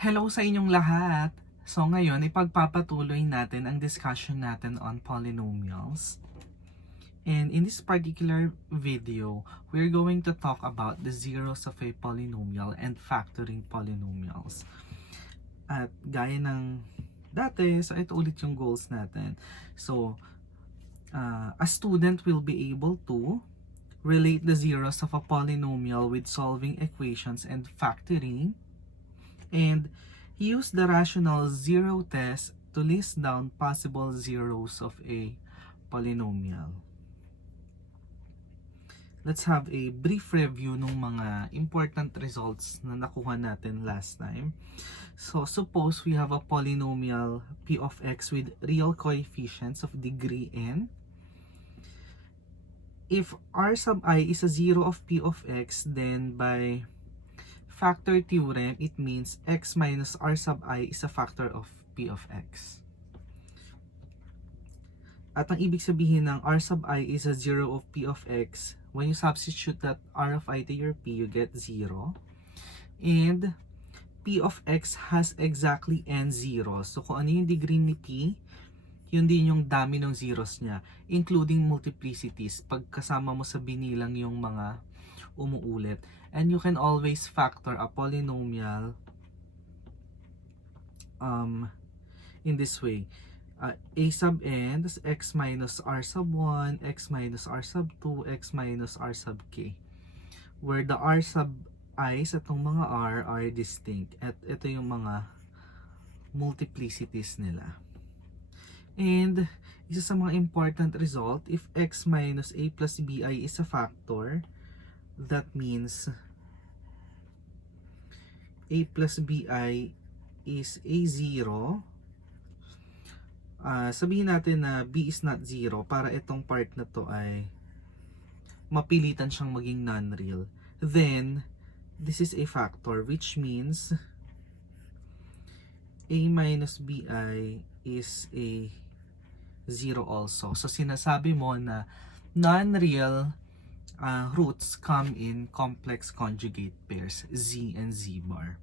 Hello sa inyong lahat! So ngayon, ipagpapatuloy natin ang discussion natin on polynomials. And in this particular video, we're going to talk about the zeros of a polynomial and factoring polynomials. At gaya ng dati, so ito ulit yung goals natin. So, a student will be able to relate the zeros of a polynomial with solving equations and factoring, and use the rational zero test to list down possible zeros of a polynomial. Let's have a brief review ng mga important results na nakuha natin last time. So suppose we have a polynomial p of x with real coefficients of degree n. If r sub I is a zero of p of x, then by factor theorem, it means x minus r sub I is a factor of p of x. At ang ibig sabihin ng r sub I is a zero of p of x, when you substitute that r of I to your p, you get 0. And p of x has exactly n zeros. So kung ano yung degree ni p, yun din yung dami ng zeros niya, including multiplicities, pagkasama mo sa binilang yung mga umuulit. And you can always factor a polynomial in this way. A sub n is x minus r sub 1, x minus r sub 2, x minus r sub k. Where the r sub i's at itong mga r are distinct. At ito yung mga multiplicities nila. And isa sa mga important result, if x minus a plus bi is a factor, that means a plus bi is a 0. Sabihin natin na b is not 0 para itong part na to ay mapilitan siyang maging non-real. Then, this is a factor, which means a minus bi is a 0 also. So, sinasabi mo na non-real roots come in complex conjugate pairs, z and z bar.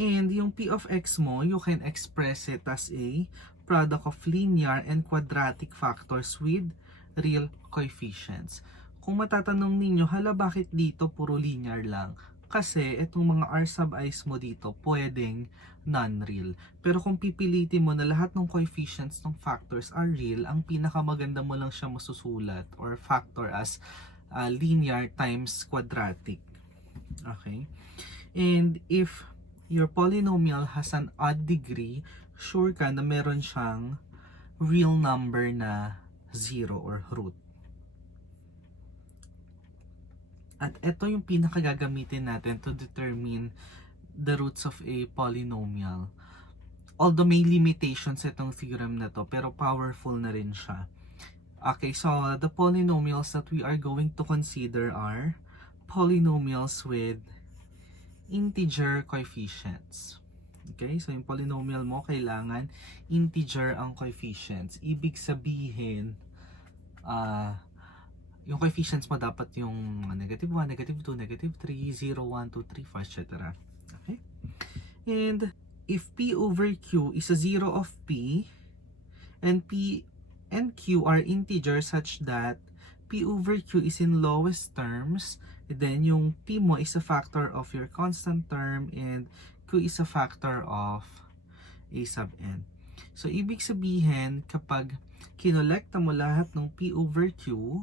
And yung p of x mo, you can express it as a product of linear and quadratic factors with real coefficients. Kung matatanong ninyo, hala bakit dito puro linear lang? Kasi itong mga r sub i's mo dito pwedeng non-real. Pero kung pipilitin mo na lahat ng coefficients ng factors are real, ang pinakamaganda mo lang siya masusulat or factor as linear times quadratic. Okay? And if your polynomial has an odd degree, sure ka na meron siyang real number na 0 or root. At ito yung pinakagagamitin natin to determine the roots of a polynomial. Although may limitations itong theorem na to, pero powerful na rin siya. Okay, so the polynomials that we are going to consider are polynomials with integer coefficients. Okay, so yung polynomial mo, kailangan integer ang coefficients. Ibig sabihin, yung coefficients mo dapat yung negative 1, negative 2, negative 3, 0, 1, 2, 3, 4, etc. Okay? And if p over q is a 0 of p, and p and q are integers such that p over q is in lowest terms, then yung p mo is a factor of your constant term and q is a factor of a sub n. So, ibig sabihin, kapag kinolekta mo lahat ng p over q,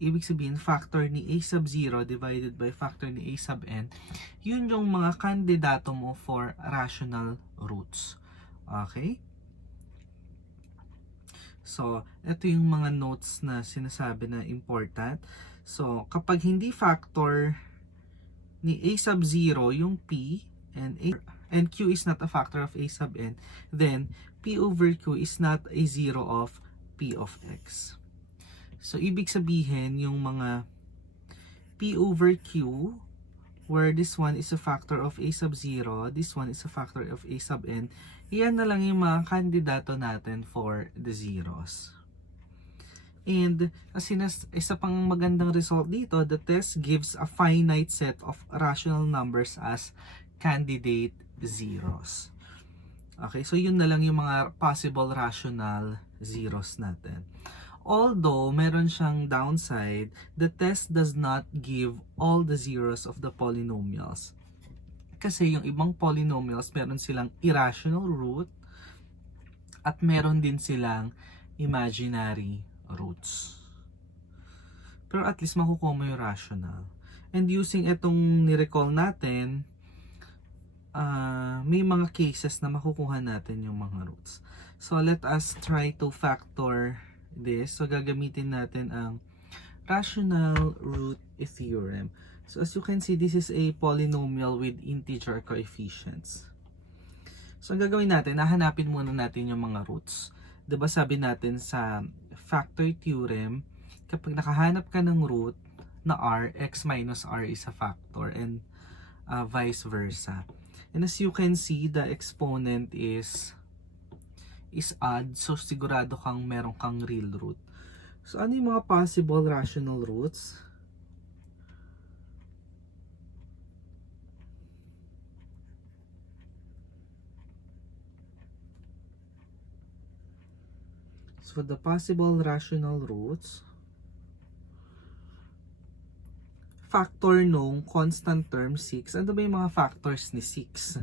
ibig sabihin, factor ni a sub 0 divided by factor ni a sub n, yun yung mga kandidato mo for rational roots. Okay? So, ito yung mga notes na sinasabi na important. So, kapag hindi factor ni a sub 0 yung p and q is not a factor of a sub n, then p over q is not a 0 of p of x. So, ibig sabihin yung mga p over q, where this one is a factor of a sub 0, this one is a factor of a sub n, yan na lang yung mga kandidato natin for the zeros. And isa pang magandang result dito, the test gives a finite set of rational numbers as candidate zeros. Okay, so yun na lang yung mga possible rational zeros natin. Although meron siyang downside, the test does not give all the zeros of the polynomials. Kasi yung ibang polynomials, meron silang irrational root at meron din silang imaginary roots. Pero at least makukuha mo yung rational. And using itong nirecall natin, may mga cases na makukuha natin yung mga roots. So let us try to factor this. So gagamitin natin ang rational root theorem. So as you can see, this is a polynomial with integer coefficients. So ang gagawin natin, hahanapin muna natin yung mga roots. Diba sabi natin sa factor theorem, kapag nakahanap ka ng root na r, x minus r is a factor, and vice versa. And as you can see, the exponent is odd, so sigurado kang meron kang real root. So ano yung mga possible rational roots? So the possible rational roots, factor nung constant term 6. Ano ba yung mga factors ni 6?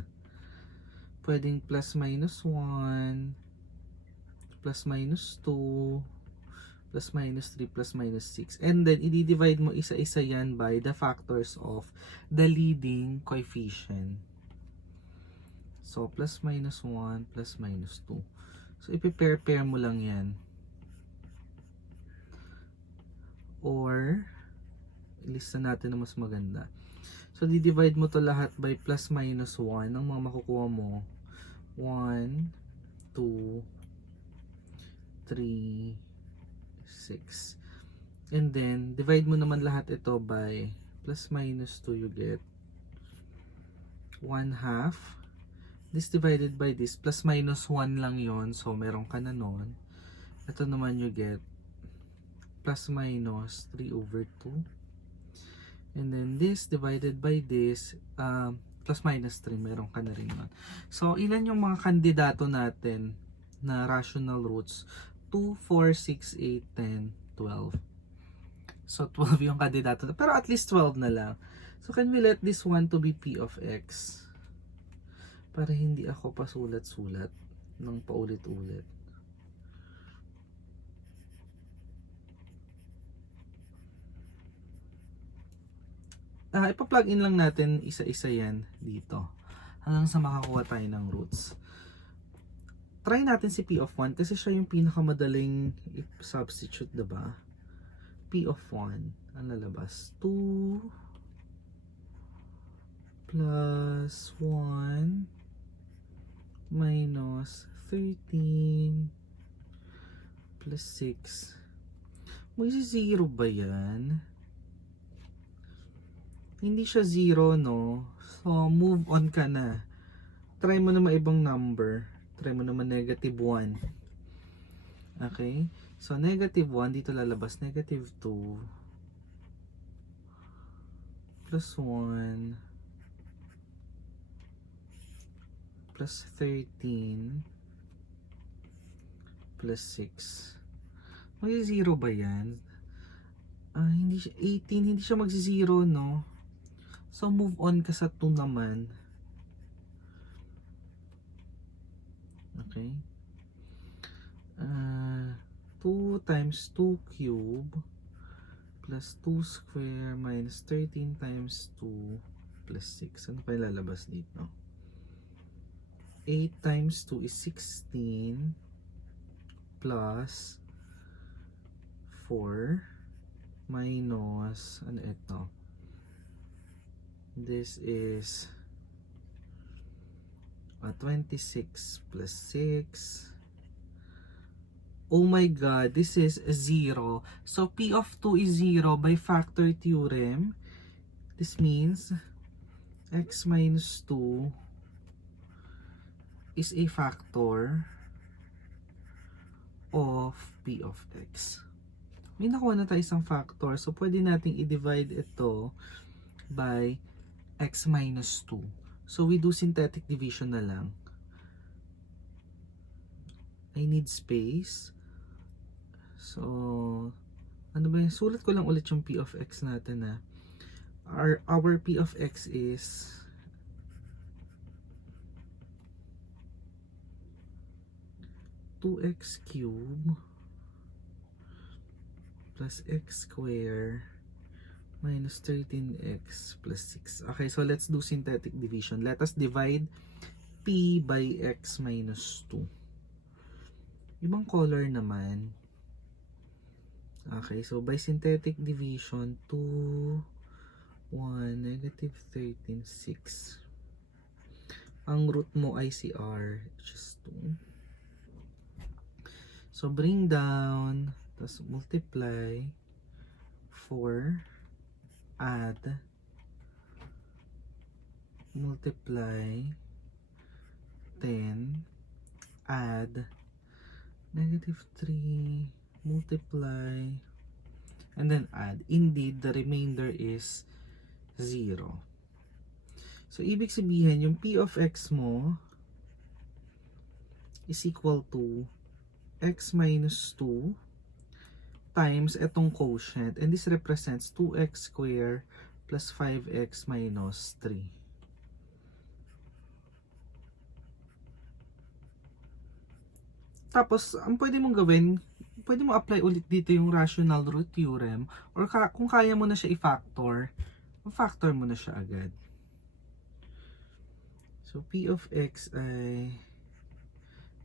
Pwedeng plus minus 1, plus minus 2, plus minus 3, plus minus 6. And then, i-divide mo isa-isa yan by the factors of the leading coefficient. So, plus minus 1, plus minus 2. So, ipi-pair-pair mo lang yan. Or, ilista natin na mas maganda. So, di-divide mo to lahat by plus minus 1. Ang mga makukuha mo, 1, 2, 3, 6. And then, divide mo naman lahat ito by plus minus 2, you get 1 half. This divided by this, plus minus 1 lang yon, so meron ka na nun. Ito naman you get plus minus 3 over 2. And then this divided by this, plus minus 3, meron ka na rin nun. So, ilan yung mga kandidato natin na rational roots? 2, 4, 6, 8, 10, 12. So, 12 yung kandidato. Pero at least 12 na lang. So, can we let this one to be p of x? Para hindi ako pasulat-sulat ng paulit-ulit. Ipa-plug in lang natin isa-isa yan dito. Hanggang sa makakuha tayo ng roots. Try natin si p of 1 kasi siya yung pinakamadaling substitute, diba? P of 1, ang lalabas 2 plus 1 minus 13 plus 6. May 0 ba yan? Hindi siya 0, no? So, move on ka na. Try mo naman ibang number. Try mo naman negative 1. Okay? So, negative 1, dito lalabas negative 2 plus 1 plus 13 plus 6. May 0 ba yan? Hindi siya 18, hindi siya magsi-0, no? So, move on ka sa 2 naman. Okay? 2 times 2 cube plus 2 square minus 13 times 2 plus 6. Ano pa ilalabas dito? 8 times 2 is 16 plus 4 minus, ano ito? This is 26 plus 6. Oh my god, this is 0. So P of 2 is 0 by factor theorem. This means x minus 2 is a factor of P of x. May nakuha na tayo isang factor. So pwede nating i-divide ito by x minus 2. So we do synthetic division na lang. I need space. So, ano ba yun? Sulat ko lang ulit yung p of x natin na. Our p of x is 2x cubed plus x squared minus 13x plus 6. Okay, so let's do synthetic division. Let us divide p by x minus 2. Ibang color naman. Okay, so by synthetic division, 2, 1, negative 13, 6. Ang root mo ay si r, which is 2. So bring down, tapos multiply, 4, add, multiply, 10, add, negative 3, multiply, and then add. Indeed, the remainder is 0. So, ibig sabihin, yung p of x mo is equal to x minus 2 times etong quotient, and this represents 2x squared plus 5x minus 3. Tapos, ang pwede mong gawin, pwede mo apply ulit dito yung rational root theorem, or kung kaya mo na siya i-factor, factor mo na siya agad. So, p of x ay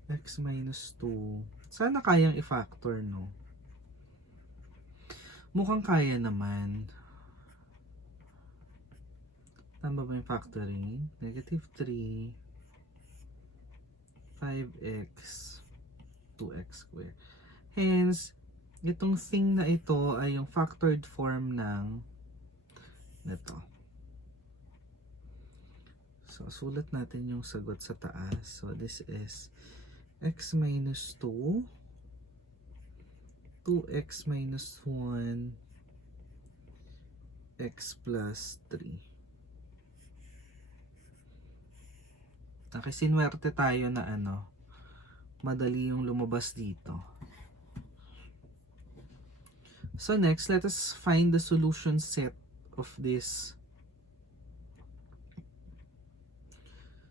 x minus 2. Sana kayang i-factor, no? Mukhang kaya naman. Tama ba yung factoring? Negative 3, 5x, 2x squared. Hence, itong thing na ito ay yung factored form ng nito. So, sulat natin yung sagot sa taas. So, this is x minus 2, 2x minus 1, x plus 3. Okay, sinwerte tayo na madali yung lumabas dito. So next, let us find the solution set of this.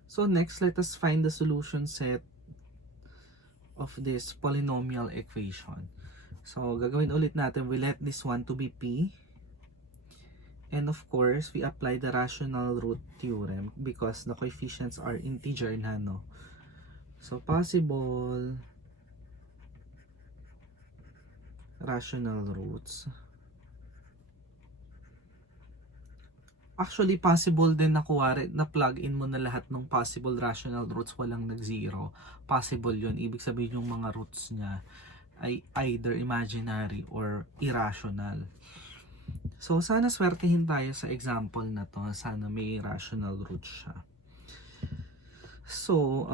So next, let us find the solution set of this polynomial equation. So gagawin ulit natin, we let this one to be p. And of course, we apply the rational root theorem because the coefficients are integer na, no? So possible rational roots. Actually, possible din na kuwari na plug in mo na lahat ng possible rational roots, walang nag-zero. Possible yun. Ibig sabihin yung mga roots niya ay either imaginary or irrational. So, sana swertehin tayo sa example na to. Sana may rational roots siya. So,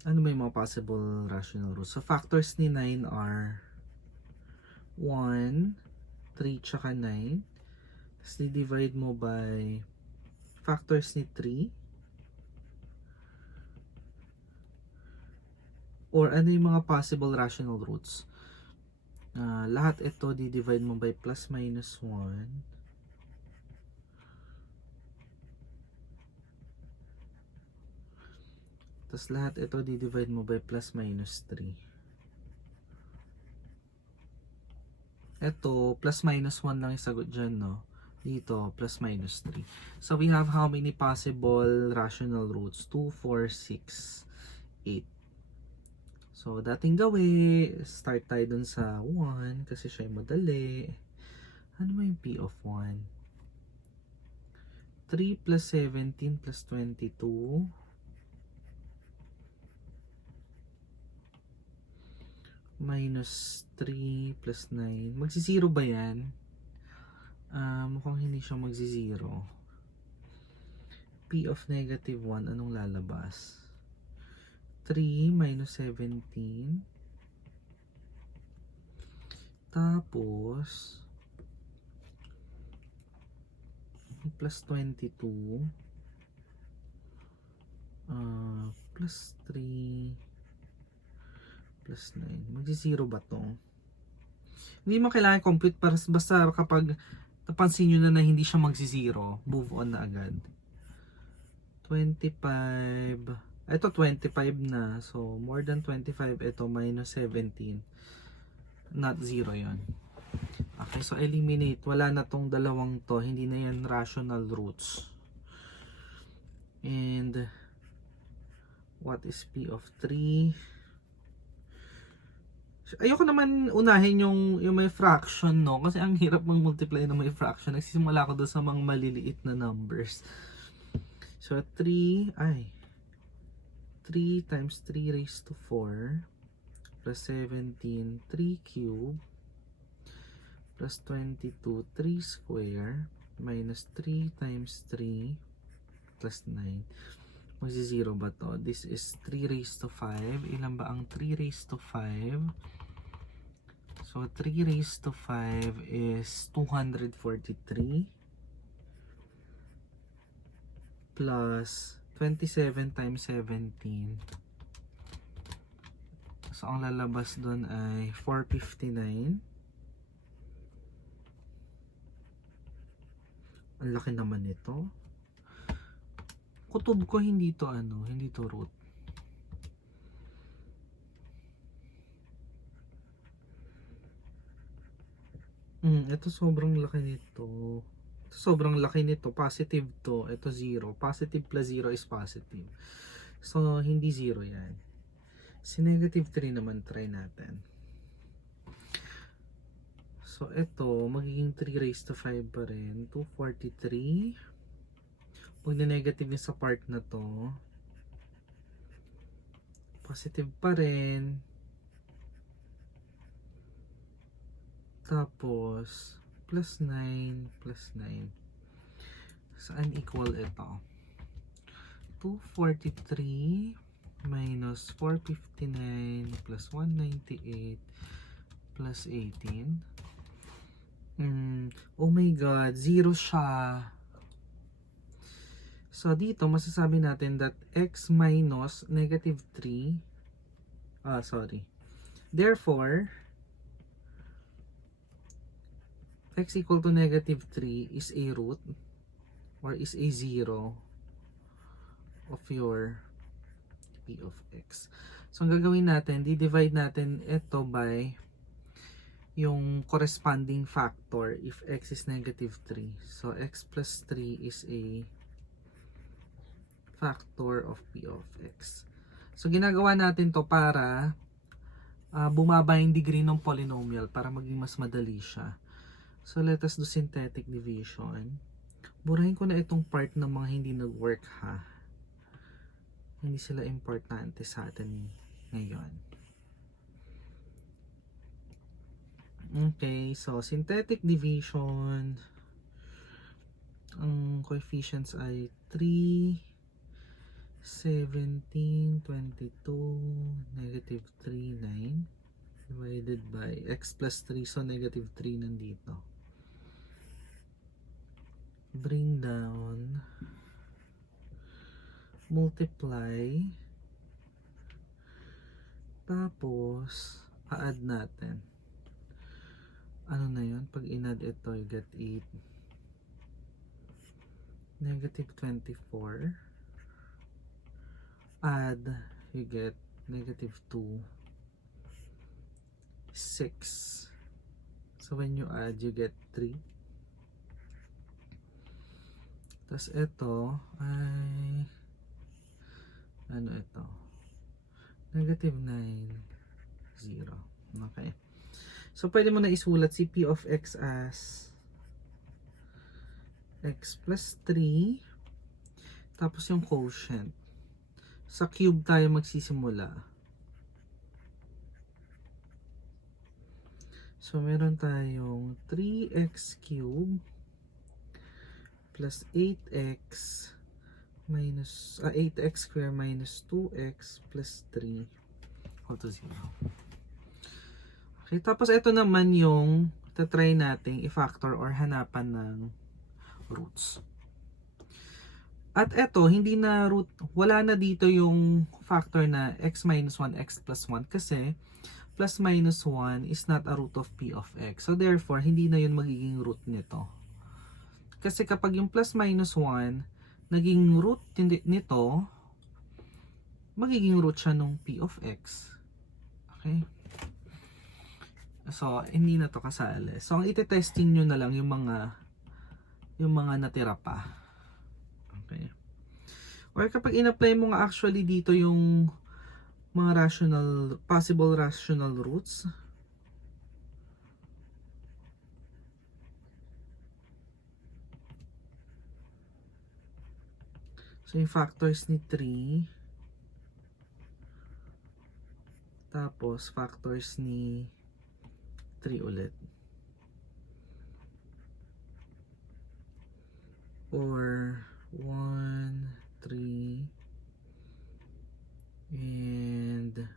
ano ba yung mga possible rational roots? So, factors ni 9 are 1, 3, tsaka 9. Tapos, di-divide mo by factors ni 3. Or, ano yung mga possible rational roots? Lahat ito, di-divide mo by plus minus 1. Tapos, lahat ito, di-divide mo by plus minus 3. Ito, plus minus 1 lang yung sagot dyan, no? Dito, plus minus 3. So, we have how many possible rational roots? 2, 4, 6, 8. So, dating gawi, start tayo dun sa 1 kasi siya yung madali. Ano ba yung p of 1? 3 plus 17 plus 22. Minus 3 plus 9. Magsi-zero ba yan? Mukhang hindi siya magsi-zero. P of negative 1, anong lalabas? 3 minus 17. Tapos, plus 22 plus 3 plus 9. Magsi-0 ba to? Hindi mo kailangan compute para basta kapag napansin nyo na hindi siya magsi-0, move on na agad. 25. Ito 25 na. So more than 25, ito minus 17. Not 0 yon. Okay, so eliminate. Wala na tong dalawang to. Hindi na yan rational roots. And what is P of 3? Ayoko naman unahin yung may fraction, no? Kasi ang hirap mag-multiply ng may fraction. Nagsisimula ako doon sa mga maliliit na numbers. So 3 times 3 raised to 4 plus 17, 3 cube plus 22, 3 square minus 3 times 3 plus 9. Magsi-0 ba to? This is 3 raised to 5. Ilan ba ang 3 raised to 5? So 3 raised to 5 is 243 plus 27 times 17. So ang lalabas doon ay 459. Ang laki naman ito. Kutob ko hindi to hindi to root. Ito sobrang laki nito. Sobrang laki nito. Positive to. Ito 0. Positive plus 0 is positive. So hindi 0 yan. Si negative 3 naman try natin. So ito magiging 3 raised to 5 pa rin. 243. Pag na-negative yung sa part na to, positive pa rin. Tapos, plus 9, plus 9. Saan equal ito? 243 minus 459 plus 198 plus 18. Oh my God, 0 siya. So, dito, masasabi natin that x minus negative 3, therefore, x equal to negative 3 is a root or is a 0 of your p of x. So, ang gagawin natin, di-divide natin ito by yung corresponding factor if x is negative 3. So, x plus 3 is a factor of p of x. So, ginagawa natin to para bumaba yung degree ng polynomial para maging mas madali siya. So, let us do synthetic division. Burahin ko na itong part ng mga hindi nag-work ha. Hindi sila importante sa atin ngayon. Okay, so synthetic division. Ang coefficients ay 3, 17, 22, negative 3, 9 divided by x plus 3, so negative 3 nandito. Bring down, multiply, tapos add natin. Ano na yun? Pag in-add ito, you get 8, negative 24, add, you get negative 2, 6. So when you add, you get 3. Tapos ito ay ano ito? Negative 9, 0. Okay. So pwede mo na isulat si p of x as x plus 3 tapos yung quotient. Sa cube tayo magsisimula. So, meron tayong 3x cube plus 8x minus 8x square minus 2x plus 3 equal to 0. Okay, tapos ito naman yung tatry nating i-factor or hanapan ng roots. At eto, hindi na root, wala na dito yung factor na x minus 1, x plus 1 kasi plus minus 1 is not a root of p of x. So therefore, hindi na yun magiging root nito. Kasi kapag yung plus minus 1, naging root nito, magiging root siya nung p of x. Okay? So, hindi na to kasali. So, ang ite-testing nyo na lang yung mga natira pa. Okay? Or kapag in-apply mo nga actually dito yung mga possible rational roots, so yung factors ni 3, tapos factors ni 3 ulit, or 1, 3, and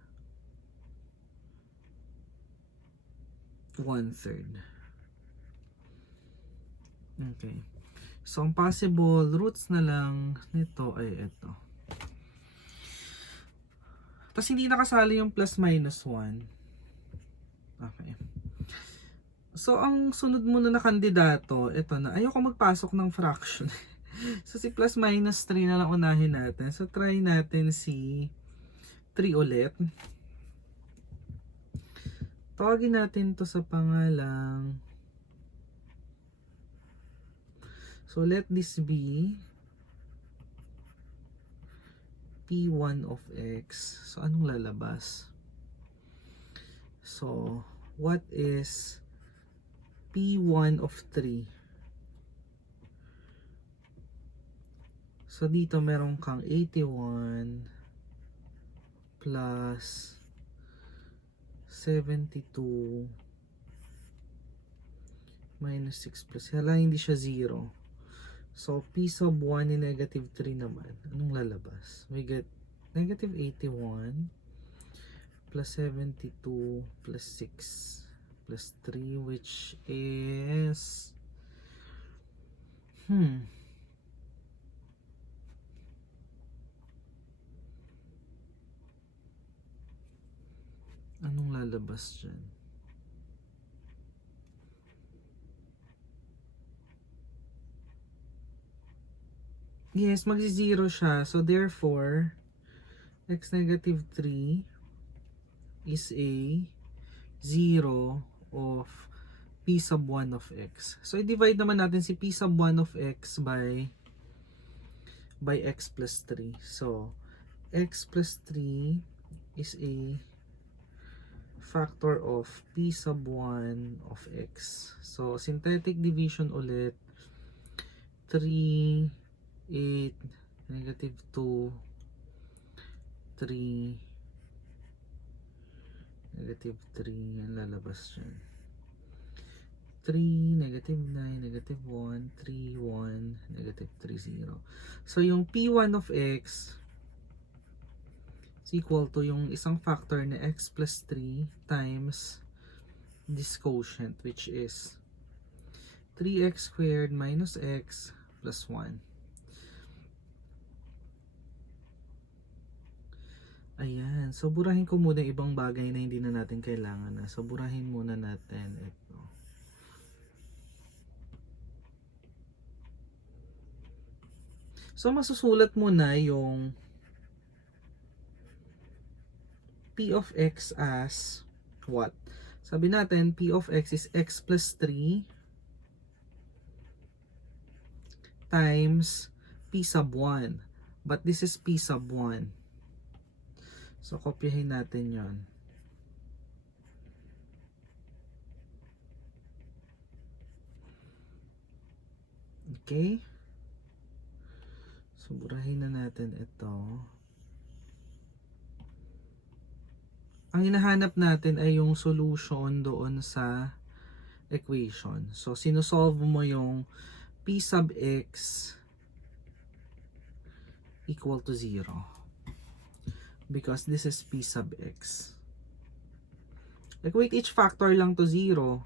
1/3. Okay. So, ang possible roots na lang nito ay ito. Tapos, hindi nakasali yung plus minus 1. Okay. So, ang sunod muna na kandidato, ito na. Ayoko magpasok ng fraction. So, si plus minus 3 na lang unahin natin. So, try natin si 3 ulit. Tawagin natin to sa pangalang. So, let this be P1 of X. So, anong lalabas? So, what is P1 of 3? So, dito meron kang 81 plus 72 minus 6 plus. Hala, hindi siya 0. So, P sub 1 ni negative 3 naman. Anong lalabas? We get negative 81 plus 72 plus 6 plus 3, which is anong lalabas dyan? Yes, magsi-0 siya. So, therefore, x negative 3 is a 0 of p sub 1 of x. So, i-divide naman natin si p sub 1 of x by x plus 3. So, x plus 3 is a factor of p sub 1 of x. So, synthetic division ulit. 3, 8, negative 2, 3, negative 3, yan lalabas dyan. 3, negative 9, negative 1, 3, 1, negative 3, 0. So, yung P1 of x is equal to yung isang factor na x plus 3 times this quotient, which is 3x squared minus x plus 1. Ayan. So, burahin ko muna ibang bagay na hindi na natin kailangan na. So, burahin muna natin ito. So, masusulat muna yung p of x as what? Sabi natin, p of x is x plus 3 times p sub 1. But this is p sub 1. So, kopyahin natin yon. Okay? So, burahin na natin ito. Ang hinahanap natin ay yung solution doon sa equation. So, sinosolve mo yung p sub x equal to 0. Because this is p sub x. Equate each factor lang to 0.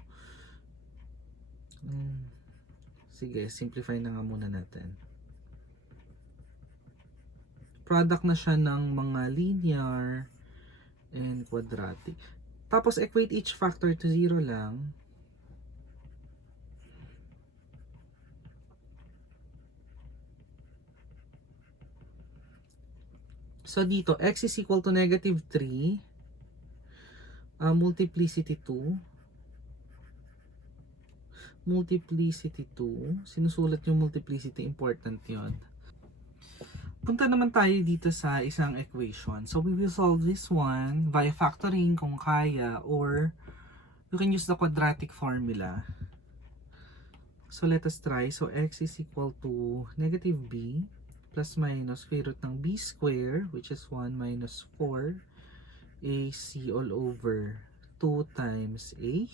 Sige, simplify na nga muna natin. product na siya ng mga linear and quadratic. Tapos equate each factor to 0 lang. So dito, x is equal to negative 3, multiplicity 2, sinusulat yung multiplicity, important yon. Punta naman tayo dito sa isang equation. So we will solve this one via factoring kung kaya, or you can use the quadratic formula. So let us try. So x is equal to negative b plus minus square root ng b square, which is 1 minus 4 ac all over 2 times a.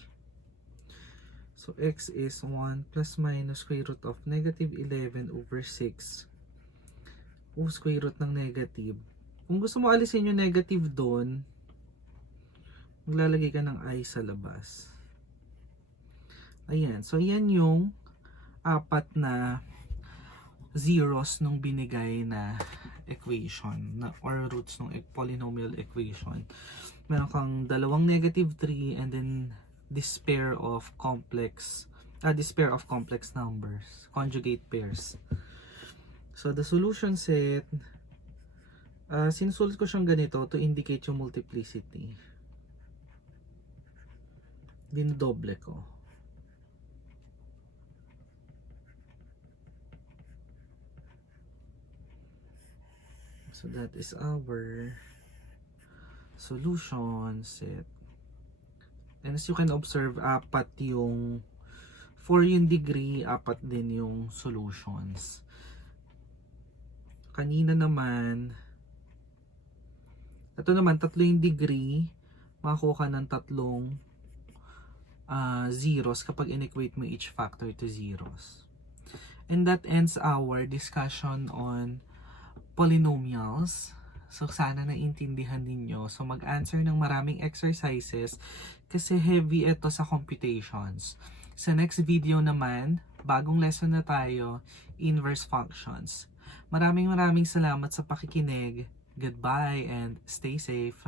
So x is 1 plus minus square root of negative 11 over 6. Square root ng negative. Kung gusto mo alisin yung negative doon, maglalagay ka ng I sa labas. Ayan. So yan yung apat na zeros nung binigay na equation or roots ng polynomial equation. Meron kang dalawang negative 3 and then this pair of complex numbers, conjugate pairs. So the solution set, sinusulat ko siyang ganito to indicate yung multiplicity. Dinodoble ko. So that is our solution set. And as you can observe, 4 yung degree, 4 din yung solutions. Kanina naman, ito naman, 3 yung degree, makakuha ka ng 3 zeros kapag inequate mo each factor to zeros. And that ends our discussion on polynomials. So sana naintindihan ninyo. So mag-answer ng maraming exercises kasi heavy ito sa computations. Sa next video naman, bagong lesson na tayo, inverse functions. Maraming salamat sa pakikinig. Goodbye and stay safe.